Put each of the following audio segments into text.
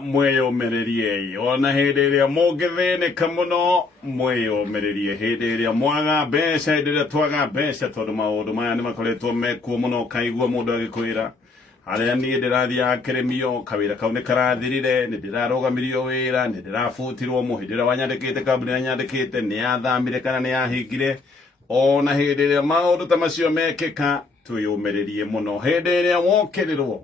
Mweyomererie ona hĩndĩ ĩrĩa mũngĩthĩnĩka mũno mwĩyũmĩrĩrie hĩndĩ ĩrĩa mwaga mbeca hĩndĩ ĩrĩa twaga mbeca tondũ maũndũ maya nĩ makoretwo mekuo mũno kaigua mũndũ agĩkwĩra harĩa niĩ ndĩrathiaga kĩrĩmio kawĩra kau nĩ karathirire nĩ ndĩrarũgamirio wĩra nĩ ndĩrabutirwo hĩndĩ ĩrĩa wanyandĩkĩte kambuni ĩrĩa nyandĩkĩte nĩ yathamire kana nĩ yahingire ona hĩndĩ ĩrĩa maũndũ ta macio mekĩka twĩyũmĩrĩrie mũno hĩndĩ ĩrĩa wokĩrĩrwo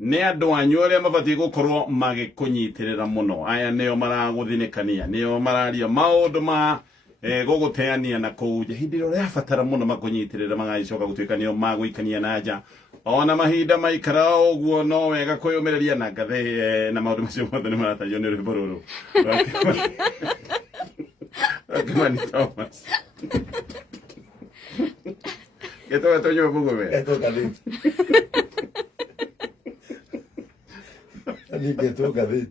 nĩ andũ anyu arĩa mabatiĩ gũkorwo magĩkũnyitĩrĩra mũno aya nĩo maragũthinĩkania nĩo mararia maũndũ ma gũgũteania na kũu nja hĩndĩ ĩrĩa ũrabatara mũno makũnyitĩrĩra magagĩcoka gũtuĩka nĩo magũikania na nja ona mahinda maikara ũguo no wega kwĩyũmĩrĩria na ngathĩ na maũndũ macio mothe nĩ maratario nĩ rwĩmbo rũrũ Kimani Thomas gĩtũga tũnyue mũgũme Nige tu gatheti.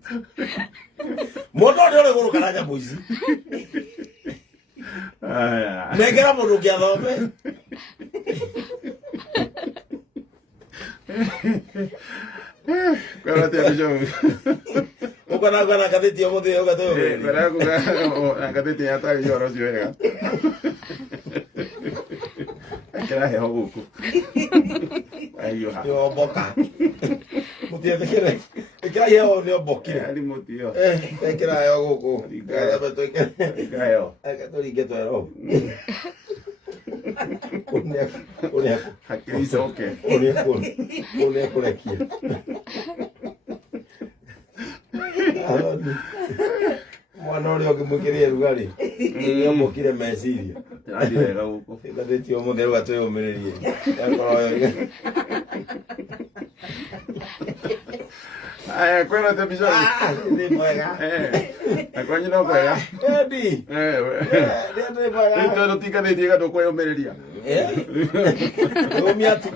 Mũndũ ũrĩa ũrĩ gũrũ kana nyamũ ici. Negera mũndũ kĩathome. Kwara te bicho. Ukana gatheti ya mũthĩ ũgatũyo. Kwara gatheti ya ta yoro cio wega. Kera he hoguku. Ayo ha. Yo boka. Mutia tekere. Ekira yeo ni obokire. Ali mutio. Ekira yeo guku. Kaya beto ekira yeo. Akatori geto ero. Unia. Hakisa okay. Unia kurekia. Mwana ũrĩa ũngĩmũkĩria rugarĩ nĩ obokire meciria. Ali wega guku. Gatheti ya mũthĩ ũgatwĩyũmĩrĩrie. Yakorwo kwera te bicho. Ni mwega. Akwanyi no kwega. Eddie. Ni mwega. Ndio tikanĩtie gatũ kwĩyũmĩrĩria. Gomiatu.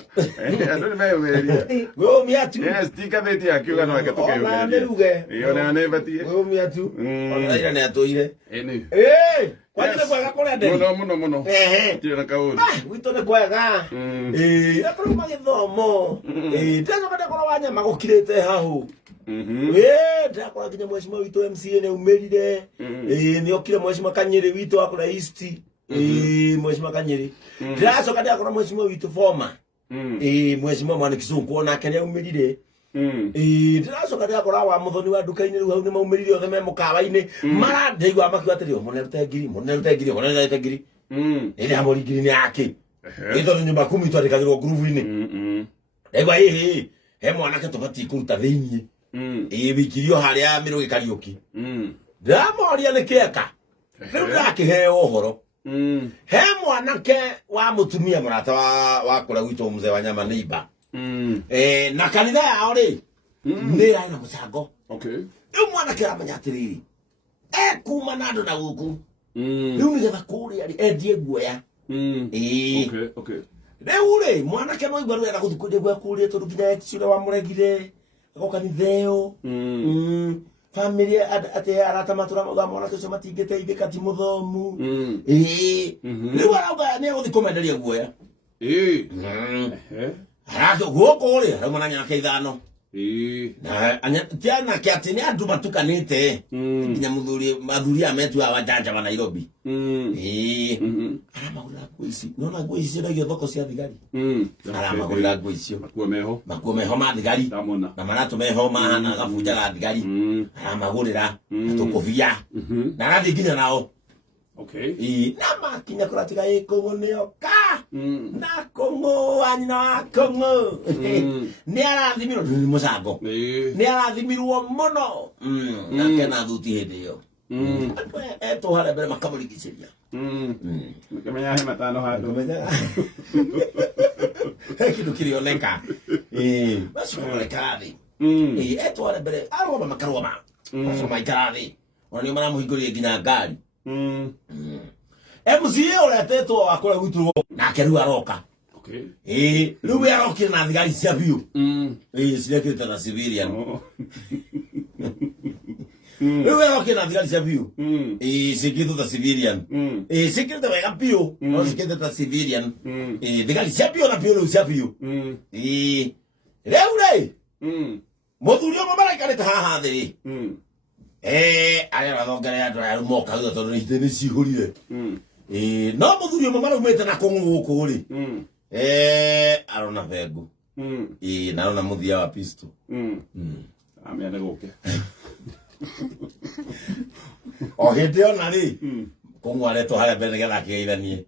Andũ nĩ meyũmĩrĩria. Gomiatu. Yes, tikanĩtie akiuga no ake tũkeyũmĩrĩria. Ona nĩruge. Iyo nĩ batie. Gomiatu. Ona ira nĩ atũire. Eni. Kwani nĩ kwega kũrĩa ndĩ. Mũno. Tire na kaũru. Gwitũ nĩ kwega. Akorwo magĩthomo. Ndĩracoka ndĩkorwo wanyama gũkirĩte hahũ. Ndakora nginya mheshimiwa witũ MCA nĩ umĩrire. Nĩ okire mheshimiwa Kanyĩrĩ witũ wa kũrĩa East. Mheshimiwa Kanyĩrĩ. Ndĩracoka ndakora mheshimiwa witũ former. Mheshimiwa Mwanĩ Kĩcũngũ onake nĩ umĩrire. Ndĩracoka ndakora wa Mũthoni wa nduka-inĩ rĩu hau nĩ maumĩrire othe me mũkawa-inĩ marandeigua makiuga atĩrĩ mũnerute ngiri. Ĩrĩa ya mũringiri nĩ yake. Ĩtondũ nyũmba kumi twandĩkagĩrwo ngurubu-inĩ. Ndaigua he mwanake tũbatiĩ kũruta thĩiniĩ. Wikirio harĩa Mĩrũ Kariũki. Ndamoria nĩ kĩeka. Rĩu ndakĩheo ũhoro. He mwanake wa mũtumia mũrata wa kũrĩa gwitũ Mzee wa Nyama neighbor. Na kanitha yao rĩ nĩ ĩrarĩ na mũcango. Rĩu mwanake aramenya atĩrĩrĩ kuma na andũ na gũkũ. Rĩu nĩgetha kũrĩa rĩ endie guoya. Rĩu rĩ mwanake no igua rwenda gũthiĩ kwendia guoya kũrĩa tondũ nginya ex ũrĩa wamũregire agoka kanitha ĩyo. Family atĩ arata matũra mauga mwanake ũcio matingĩteithĩka ti mũthomu. Rĩu arauga nĩ egũthiĩ kũmenderia guoya. Arake gũkũ rĩ arauma na nyake ithano. Na tiana kĩ atĩ nĩ andũ matukanĩte nginya mathuri aya metuaga Wajanja wa Nairobi. Aramagũrĩra nguo ici nona nguo ici ciendagio thoko cia thigari. Aramagũrĩra nguo icio makuo meho ma thigari na maratũ meho mahana gabuja ga thigari. Aramagũrĩra na tũkũbia na arathiĩ nginya nao. Na makinya kũratiga Kũng'ũ nĩoka na Kũng'ũ wa nyina wa Kũng'ũ nĩ arathimirwo nĩ mũcango nĩ arathimirwo mũno nake na thuti hĩndĩ ĩyo etwo harĩa mbere makamũrigicĩria menya he matano handũ he kĩndũ kĩrĩoneka macoka thĩ etwo harĩa mbere arũgama makarũgama macoka maikara thĩ ona nĩo maramũhingũrĩria nginya ngari. MCA ũrĩa atetwo wa kũrĩa gwitũ nake rĩu aroka. Rĩu arokire na thigari cia biũ cirekĩrĩte na civilian. Rĩu arokire na thigari cia biũ ciĩkĩrĩtwo ta civilian. Ciĩkĩrĩte wega biũ no ciĩkĩrĩte ta civilian. Thigari cia biũ na biũ rĩu cia biũ. Rĩu rĩ Muthurio mamarakarite haha thi. Aria rathongere andu aya moka thutha tondu ite ni cihurire. No muthurio mamaraumite na kungu guku ri. Arona vengu. Na arona muthia wa pisto. Amiane guke. O hindi ona ri. Kungu areto haria mbere nigetha akigeithanie.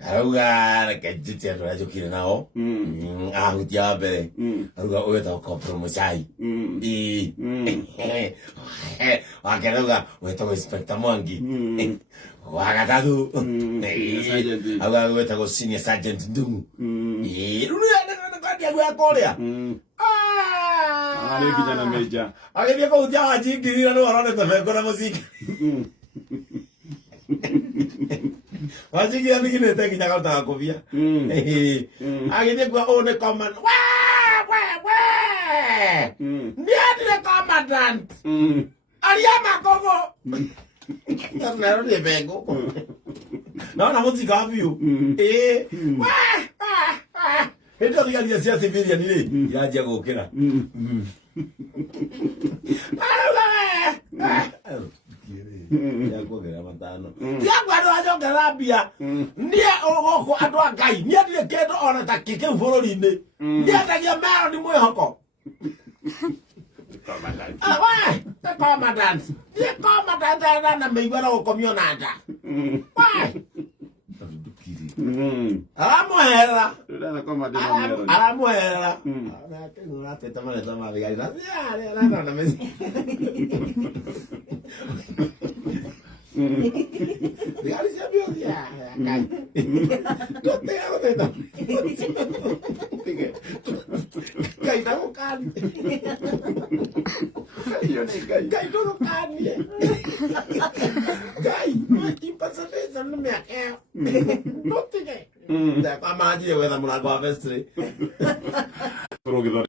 Arauga reke njite andu aria njukire nao. Ahutia wa mbere. Arauga uyu ta compromise. Wakerauga wetagwo Inspector Mwangi. Wagatatu. Arauga wetagwo Senior Sergeant Ndungu. Riu ndio ndio kuria. Ari kijana meja. Agithie kuhutia wajingi na no aronete vengo na muziki. Wajingi abiginete nginya gautaga kuvia. Agithie kwa one command. Ndiye commandant. Aliama kogo. Na ndio vengo. Na muziki avyo. Endo digaria cia civilian ri yaje gukira. Ya kugira matano. Ya kwado ajongera bia. Ndie ogoko andu agai. Ndie ndire kendo ona ta kike bururi-ini. Ndie tagia mero ni mwihoko. The commandant. The commandant na meigwara gukomio na nda. Aramuhera. Aramuhera. Ana kengura teta mane tama vigari. Ya, na mesi. Vigari se vio ya. No te hago teta. Gai na bocani. Gai no bocani. Gai, no te pasa eso, no me aqueo. No te. Da kwa maji wewe na mlango wa vestry.